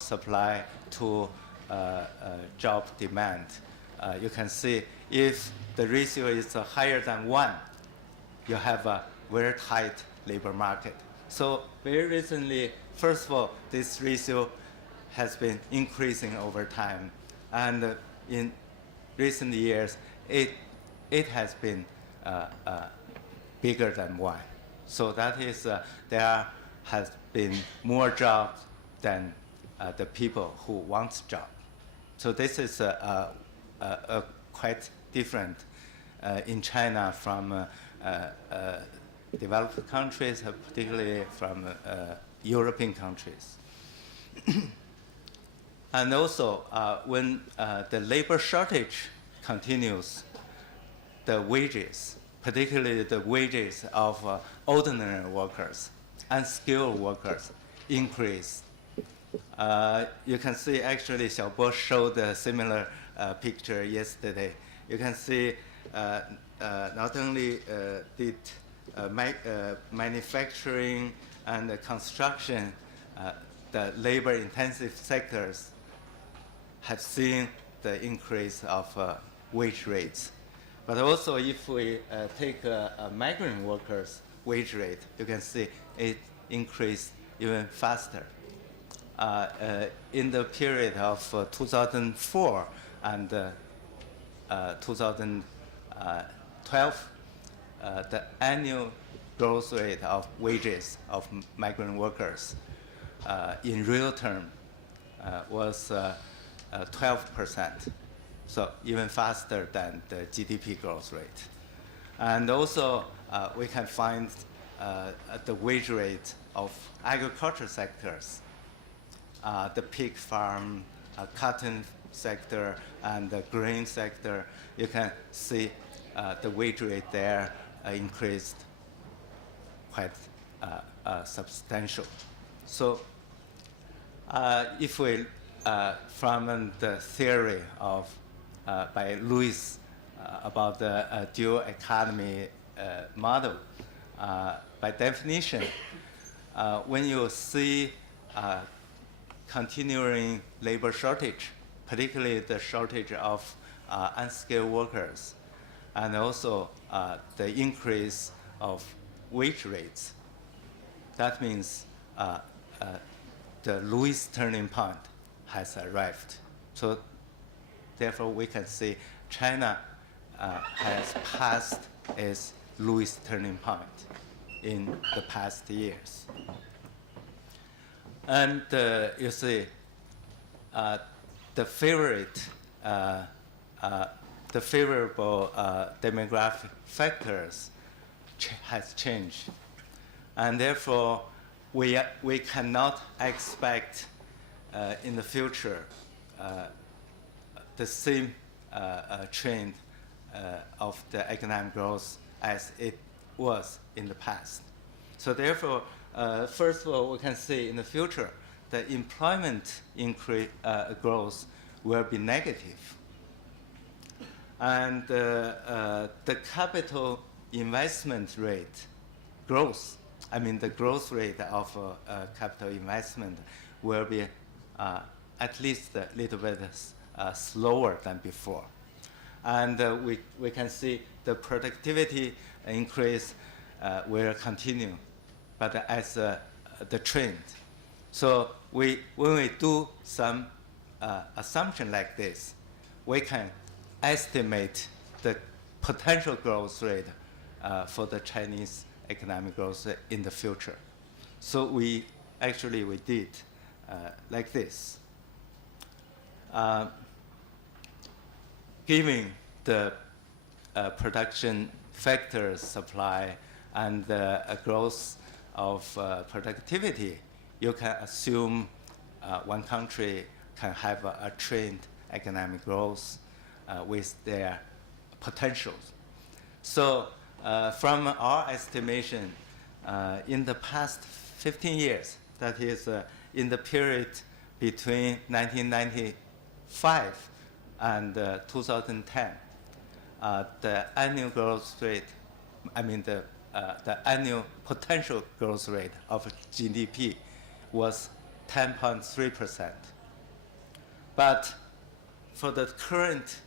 supply to job demand. You can see if the ratio is higher than 1, you have a very tight labor market. So very recently, first of all, this ratio has been increasing over time. And in recent years, it has been bigger than 1. So that is, there has been more jobs than the people who want jobs. So this is quite different in China from developed countries, particularly from European countries. And also, when the labor shortage continues, the wages, particularly the wages of ordinary workers, unskilled workers, increase. You can see, actually, Xiaobo showed a similar picture yesterday. You can see not only did manufacturing and construction, the labor-intensive sectors have seen the increase of wage rates. But also, if we take migrant workers' wage rate, you can see it increased even faster. In the period of 2004 and 2012, the annual growth rate of wages of migrant workers in real term was 12%, so even faster than the GDP growth rate. And also, we can find the wage rate of agriculture sectors, the pig farm, cotton sector, and the grain sector. You can see the wage rate there increased quite substantial. So if we, from the theory of by Lewis about the dual economy model, by definition, when you see continuing labor shortage, particularly the shortage of unskilled workers, and also the increase of wage rates, that means the Lewis turning point has arrived. So therefore, we can say China has passed its Lewis turning point in the past years. And you see, the favorable demographic factors has changed, and therefore we cannot expect in the future the same trend of the economic growth as it was in the past. So therefore, first of all, we can see in the future the employment growth will be negative. And the capital investment rate growth, I mean the growth rate of capital investment will be at least a little bit slower than before. And we can see the productivity increase will continue, but as the trend. So when we do some assumption like this, we can estimate the potential growth rate for the Chinese economic growth in the future. So we did like this. Given the production factors, supply, and the growth of productivity, you can assume one country can have a trend economic growth with their potentials. So from our estimation, in the past 15 years, that is in the period between 1995 and 2010, the annual growth rate, the annual potential growth rate of GDP was 10.3%. But for the current,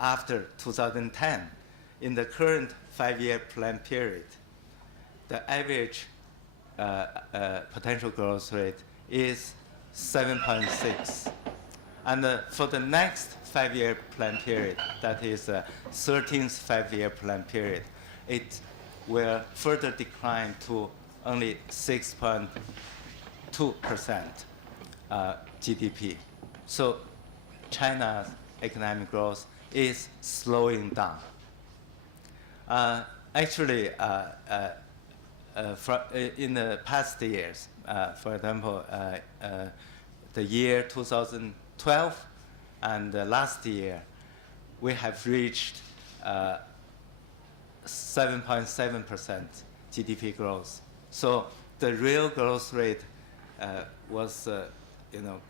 after 2010, in the current 5-year plan period, the average potential growth rate is 7.6. And for the next 5-year plan period, that is the 13th 5-year plan period, it will further decline to only 6.2% GDP. So China's economic growth is slowing down. Actually, in the past years, for example, the year 2012 and last year, we have reached 7.7% GDP growth. So the real growth rate was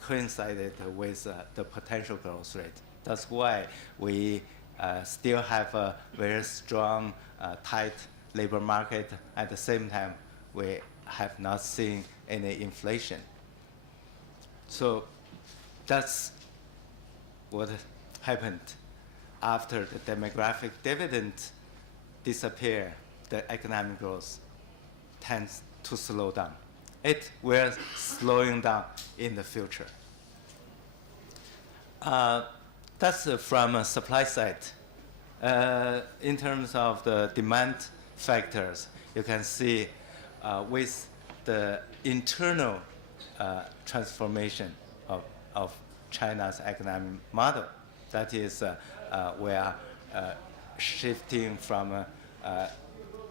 coincided with the potential growth rate. That's why we still have a very strong, tight labor market. At the same time, we have not seen any inflation. So that's what happened after the demographic dividend disappear. The economic growth tends to slow down. It will slowing down in the future. That's from a supply side. In terms of the demand factors, you can see with the internal transformation of China's economic model, that is, we are shifting from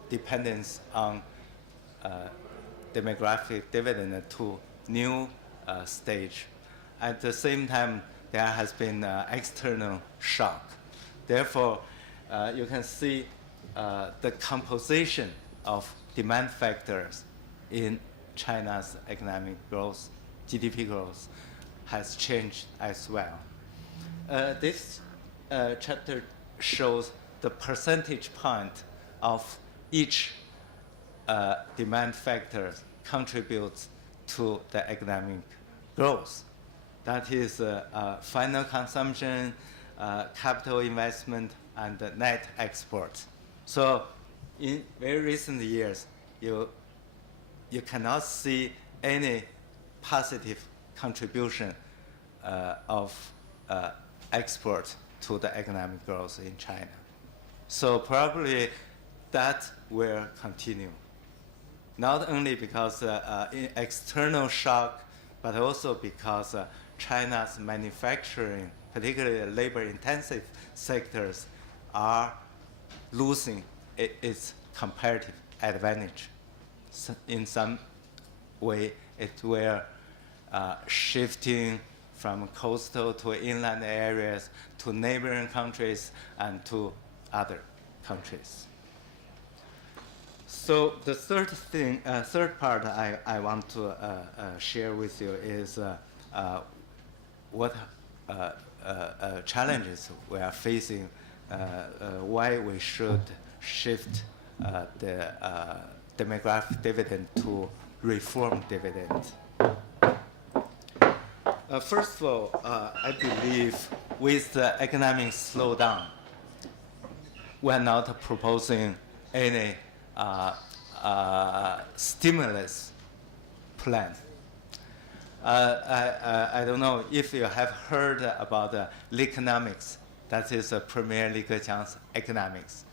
dependence on demographic dividend to new stage. At the same time, there has been external shock. Therefore, you can see the composition of demand factors in China's economic growth, GDP growth, has changed as well. This chapter shows the percentage point of each demand factor contributes to the economic growth. That is final consumption, capital investment, and net export. So in very recent years, you cannot see any positive contribution of export to the economic growth in China. So probably that will continue. Not only because external shock, but also because China's manufacturing, particularly labor-intensive sectors, are losing its comparative advantage. So in some way, it will shifting from coastal to inland areas to neighboring countries and to other countries. So the third part I want to share with you is what challenges we are facing, why we should shift the demographic dividend to reform dividend. First of all, I believe with the economic slowdown, we're not proposing any stimulus plan. I don't know if you have heard about Leakonomics. That is Premier Li Keqiang's economics.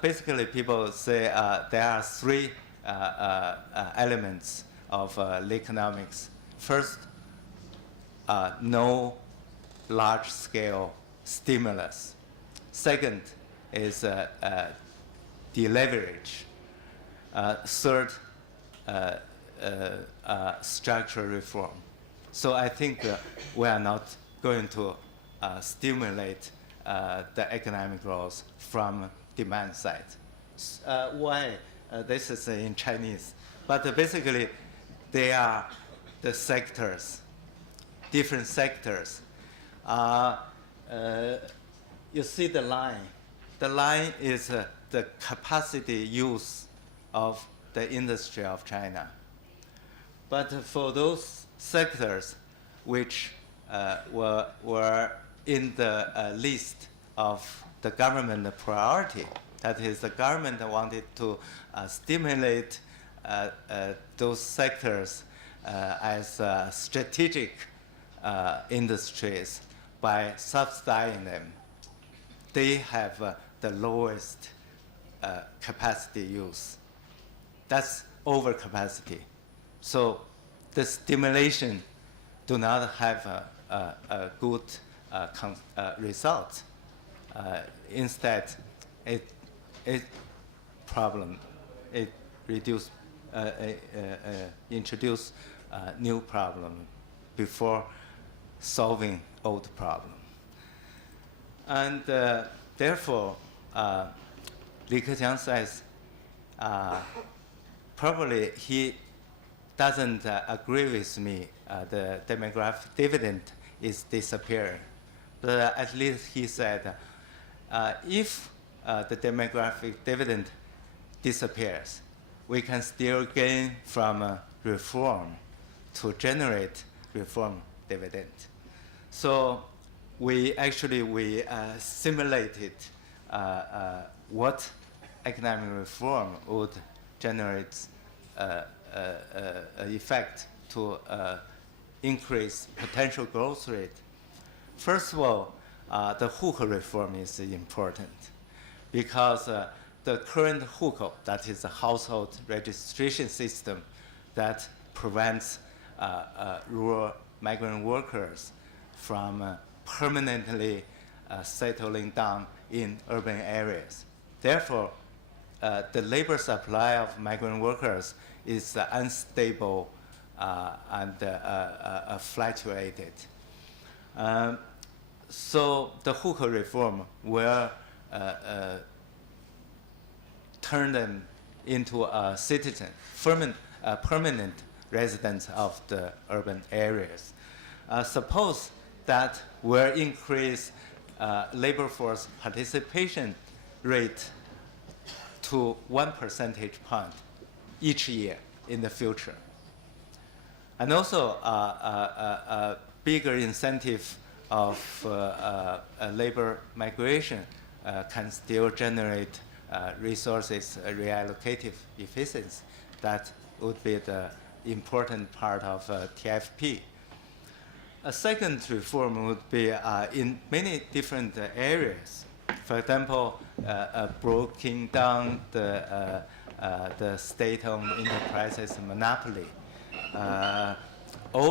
Basically, people say there are three elements of Leakonomics. First, no large-scale stimulus. Second is deleverage. Third, structural reform. So I think we are not going to stimulate the economic growth from demand side. Why? This is in Chinese. But basically, they are the sectors, different sectors. You see the line. The line is the capacity use of the industry of China. But for those sectors which were in the list of the government priority, that is, the government wanted to stimulate those sectors as strategic industries by subsidizing them. They have the lowest capacity use. That's overcapacity. So the stimulation do not have a good result. Instead, it introduce new problem before solving old problem. And therefore, Li Keqiang says, probably he doesn't agree with me. The demographic dividend is disappearing. But at least he said, if the demographic dividend disappears, we can still gain from reform to generate reform dividend. So we simulated what economic reform would generate effect to increase potential growth rate. First of all, the hukou reform is important because the current hukou, that is the household registration system that prevents rural migrant workers from permanently settling down in urban areas. Therefore, the labor supply of migrant workers is unstable and fluctuated. So the hukou reform will turn them into a citizen, permanent residents of the urban areas. Suppose that will increase labor force participation rate to 1 percentage point each year in the future. And also a bigger incentive of labor migration can still generate resources reallocative efficiency. That would be the important part of TFP. A second reform would be in many different areas. For example, breaking down the state-owned enterprises monopoly,